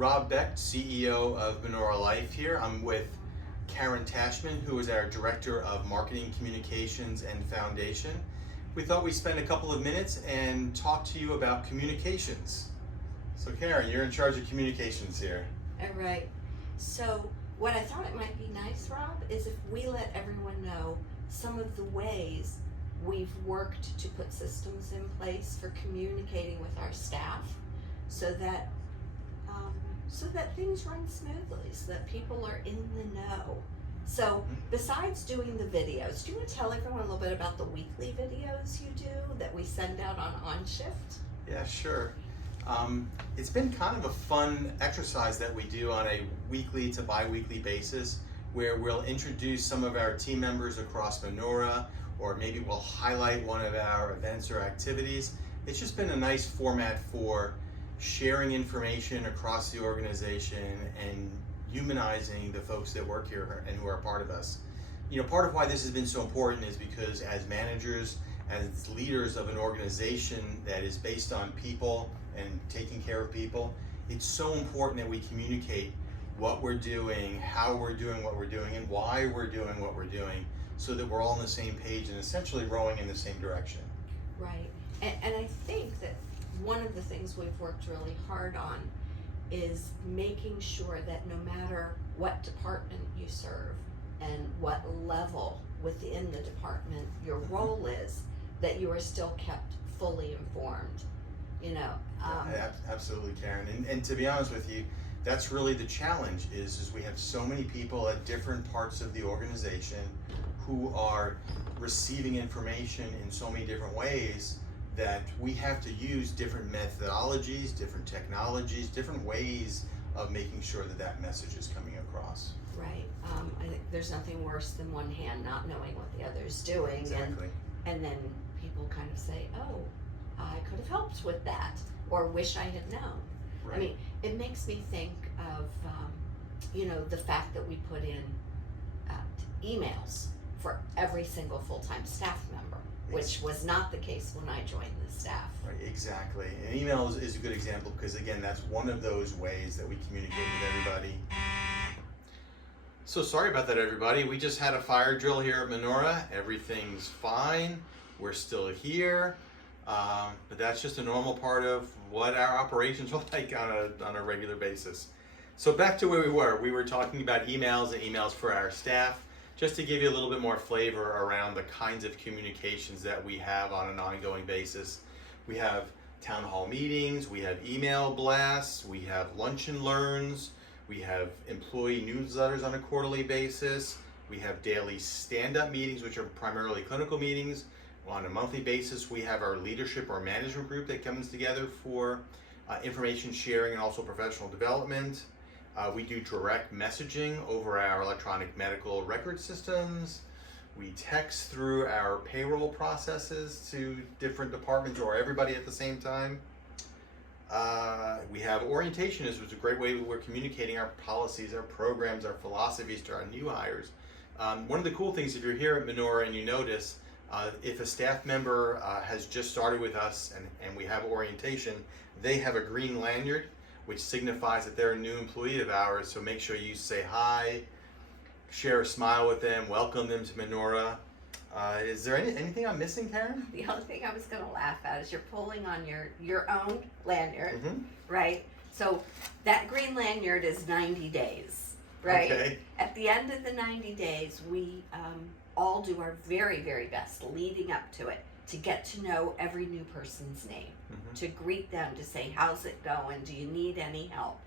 Rob Becht, CEO of Menorah Life here. I'm with Karen Tashman, who is our Director of Marketing, Communications, and Foundation. We thought we'd spend a couple of minutes and talk to you about communications. So Karen, you're in charge of communications here. All right. So what I thought it might be nice, Rob, is if we let everyone know some of the ways we've worked to put systems in place for communicating with our staff so that things run smoothly, so that people are in the know. So besides doing the videos, do you want to tell everyone a little bit about the weekly videos you do that we send out on shift? Yeah, sure. It's been kind of a fun exercise that we do on a weekly to bi-weekly basis, where we'll introduce some of our team members across Menorah, or maybe we'll highlight one of our events or activities. It's just been a nice format for sharing information across the organization and humanizing the folks that work here and who are part of us. You know, part of why this has been so important is because as managers, as leaders of an organization that is based on people and taking care of people, it's so important that we communicate what we're doing, how we're doing what we're doing, and why we're doing what we're doing, so that we're all on the same page and essentially rowing in the same direction. Right. And I think that one of the things we've worked really hard on is making sure that no matter what department you serve and what level within the department your role is, that you are still kept fully informed. You know. Absolutely, Karen. And to be honest with you, that's really the challenge is we have so many people at different parts of the organization who are receiving information in so many different ways that we have to use different methodologies, different technologies, different ways of making sure that that message is coming across. Right. I think there's nothing worse than one hand not knowing what the other's doing. Exactly. And then people kind of say, oh, I could have helped with that, or wish I had known. Right. I mean, it makes me think of, the fact that we put in emails for every single full-time staff member, which was not the case when I joined the staff. Right, exactly. And email is a good example because, again, that's one of those ways that we communicate with everybody. So sorry about that, everybody. We just had a fire drill here at Menorah. Everything's fine. We're still here. But that's just a normal part of what our operations look like on a regular basis. So back to where we were. We were talking about emails and emails for our staff, just to give you a little bit more flavor around the kinds of communications that we have on an ongoing basis. We have town hall meetings, we have email blasts, we have lunch and learns, we have employee newsletters on a quarterly basis, we have daily stand-up meetings, which are primarily clinical meetings. On a monthly basis, we have our leadership or management group that comes together for information sharing and also professional development. We do direct messaging over our electronic medical record systems. We text through our payroll processes to different departments or everybody at the same time. We have orientation, which is a great way we're communicating our policies, our programs, our philosophies to our new hires. One of the cool things, if you're here at Menorah and you notice, if a staff member has just started with us and we have orientation, they have a green lanyard, which signifies that they're a new employee of ours. So make sure you say hi, share a smile with them, welcome them to Menorah. Is there anything I'm missing, Karen? The only thing I was going to laugh at is you're pulling on your own lanyard, right? So that green lanyard is 90 days, right? Okay. At the end of the 90 days, we all do our very, very best leading up to it to get to know every new person's name, to greet them, to say, how's it going? Do you need any help?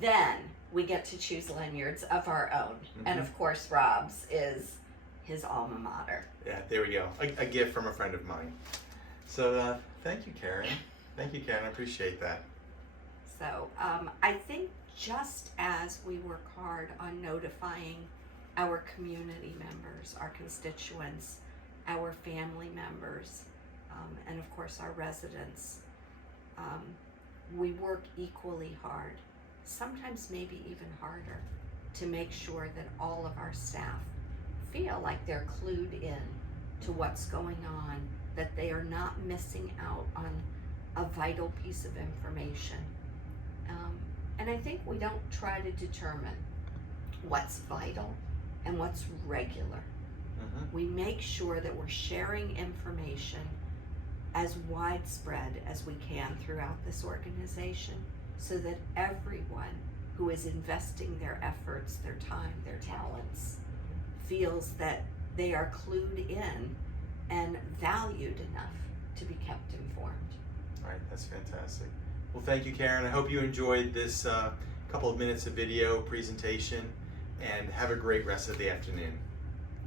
Then we get to choose lanyards of our own. And of course, Rob's is his alma mater. Yeah, there we go. A gift from a friend of mine. So thank you, Karen. Thank you, Karen. I appreciate that. So I think just as we work hard on notifying our community members, our constituents, our family members, and of course our residents, we work equally hard, sometimes maybe even harder, to make sure that all of our staff feel like they're clued in to what's going on, that they are not missing out on a vital piece of information. And I think we don't try to determine what's vital and what's regular. We make sure that we're sharing information as widespread as we can throughout this organization, so that everyone who is investing their efforts, their time, their talents, feels that they are clued in and valued enough to be kept informed. All right, that's fantastic. Well, thank you, Karen. I hope you enjoyed this couple of minutes of video presentation, and have a great rest of the afternoon.